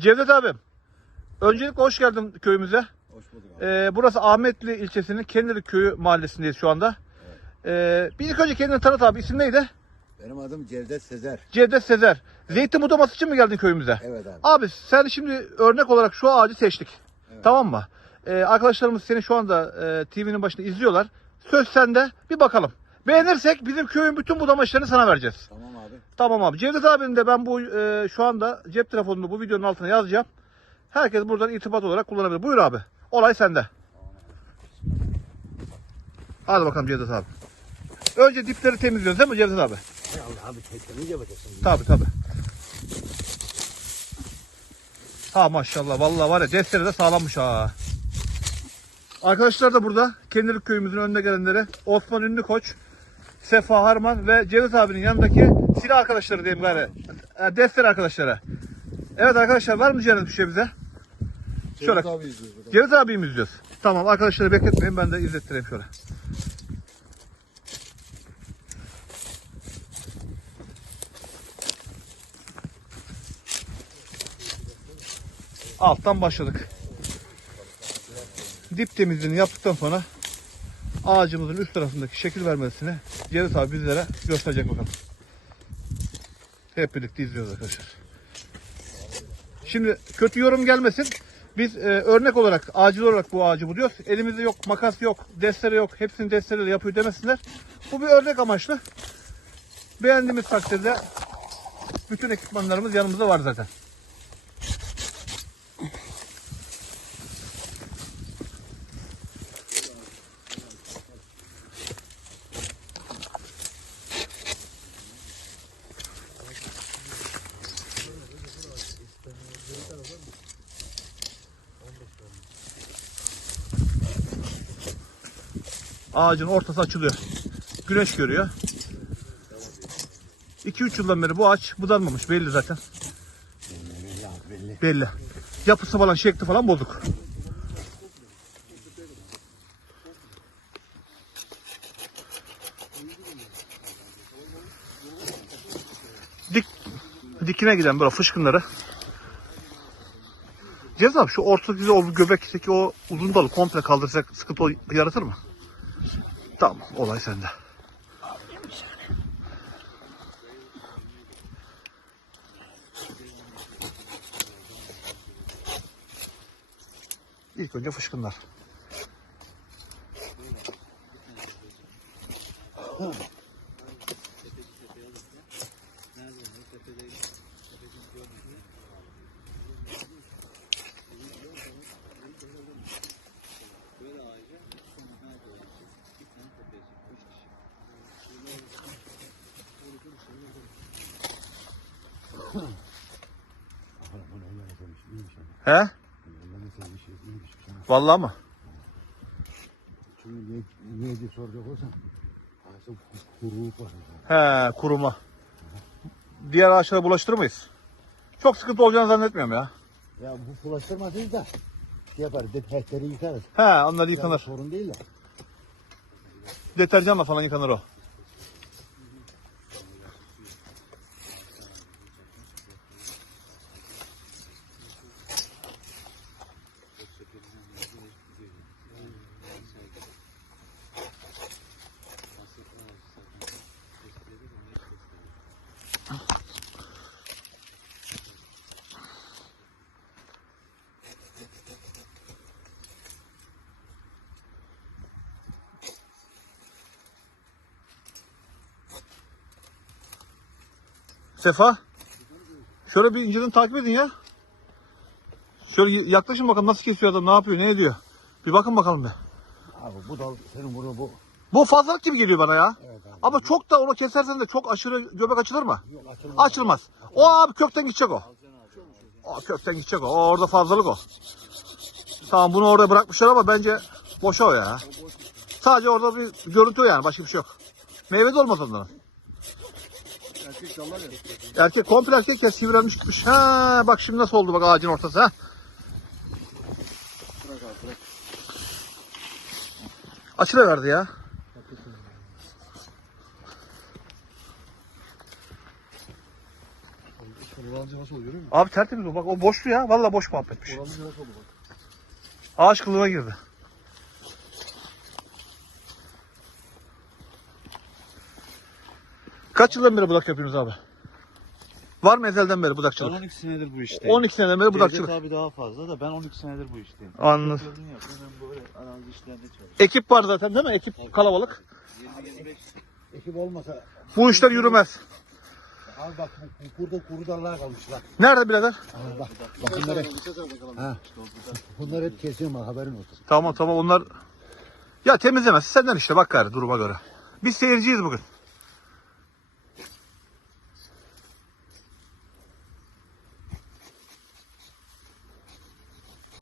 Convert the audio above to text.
Cevdet abim. Öncelikle hoş geldin köyümüze. Hoş bulduk abi. Ee, burası Ahmetli ilçesinin Kendilik Köyü mahallesindeyiz şu anda. Ee, bir ilk önce kendini tanıt abi. İsim neydi? Benim adım Cevdet Sezer. Cevdet Sezer. Zeytin budaması için mi geldin köyümüze? Evet abi. Abi sen şimdi örnek olarak şu ağacı seçtik. Tamam mı? Ee, arkadaşlarımız seni şu anda e, TV'nin başında izliyorlar. Söz sende. Bir bakalım. Beğenirsek bizim köyün bütün budama işlerini sana vereceğiz. Tamam abi. Tamam abi. Cevdet abinin de ben bu e, şu anda cep telefonunu bu videonun altına yazacağım. Herkes buradan irtibat olarak kullanabilir. Buyur abi. Olay sende. Hadi bakalım Cevdet abi. Önce dipleri temizliyoruz değil mi Cevdet abi? abi tekrar yapacaksın. Tabi tabi. Ha maşallah vallahi var ya desteri de sağlammış ha. Arkadaşlar da burada Kendilik köyümüzün önüne gelenlere Osman Ünlü Koç, Sefa Harman ve Cevdet abinin yanındaki silah arkadaşları diyeyim gari. E, Dester arkadaşları. Evet arkadaşlar var mı diyeceğiniz bir şey bize? Şöyle. Cevdet abi izliyoruz burada. Cevdet abiyi mi izliyoruz? Tamam arkadaşları bekletmeyin ben de izlettireyim şöyle. Alttan başladık. Dip temizliğini yaptıktan sonra ağacımızın üst tarafındaki şekil vermesini Cevdet abi bizlere gösterecek bakalım. Hep birlikte izliyoruz arkadaşlar. Şimdi kötü yorum gelmesin. Biz e, örnek olarak, acil olarak bu ağacı buluyoruz. Elimizde yok, makas yok, destere yok. Hepsini destereyle yapıyor demesinler. Bu bir örnek amaçlı. Beğendiğimiz takdirde bütün ekipmanlarımız yanımızda var zaten. Ağacın ortası açılıyor. Güneş görüyor. 2-3 yıldan beri bu ağaç budanmamış belli zaten. Belli. Belli. Yapısı falan şekli falan bozuk. Dik, dikine giden böyle fışkınları. Abi şu ortadaki o göbekteki o uzun dalı komple kaldırsak sıkıntı yaratır mı? Tamam olay sende. İlk önce fışkınlar. He? Vallahi mı? Şimdi niye diye soracak olsan. Ağzı kuruluk var. He kuruma. Diğer ağaçlara bulaştırır mıyız? Çok sıkıntı olacağını zannetmiyorum ya. Ya bu bulaştırmasız da şey yaparız. Defterleri yıkarız. He onları Ya, yıkanır. sorun değil de. Deterjanla falan yıkanır o. Sefa. Şöyle bir inceden takip edin ya. Şöyle yaklaşın bakalım nasıl kesiyor adam, ne yapıyor, ne ediyor. Bir bakın bakalım be. Abi bu dal senin burada bu. Bu fazlalık gibi geliyor bana ya. Evet abi. Ama çok da onu kesersen de çok aşırı göbek açılır mı? Yok açılmaz. Açılmaz. O abi kökten gidecek o. O kökten gidecek o. O orada fazlalık o. Tamam bunu oraya bırakmışlar ama bence boşa o ya. Sadece orada bir görüntü yani başka bir şey yok. Meyve de olmaz onların. Erkek dallar ya. Erkek komple erkek ya sivrilmiş gitmiş. Ha bak şimdi nasıl oldu bak ağacın ortası ha. Bırak abi bırak. Açılıverdi ya. Orancı nasıl oluyor görüyor musun? Abi tertemiz o. Bak o boştu ya. Vallahi boş muhabbetmiş. Orancı nasıl oldu bak. Ağaç kılığına girdi. Kaç yıldan beri budak yapıyorsunuz abi? Var mı ezelden beri Ben budakçılık? 12 senedir bu işteyim. 12 seneden beri budakçılık. Cevdet abi daha fazla da ben 12 senedir bu işteyim. Anladım. Ben böyle arazi işlerinde çalışıyorum. Ekip var zaten değil mi? Ekip kalabalık. 20-25 Ekip olmasa Bu işler yürümez. al bak bu burada kuru dallar kalmış bak. Nerede birader? Al bak. Bak bunları. Ha. Bunları hep kesiyorum ha haberin olsun. Tamam tamam onlar... Ya temizlemez. Senden işte bak gari duruma göre. Biz seyirciyiz bugün.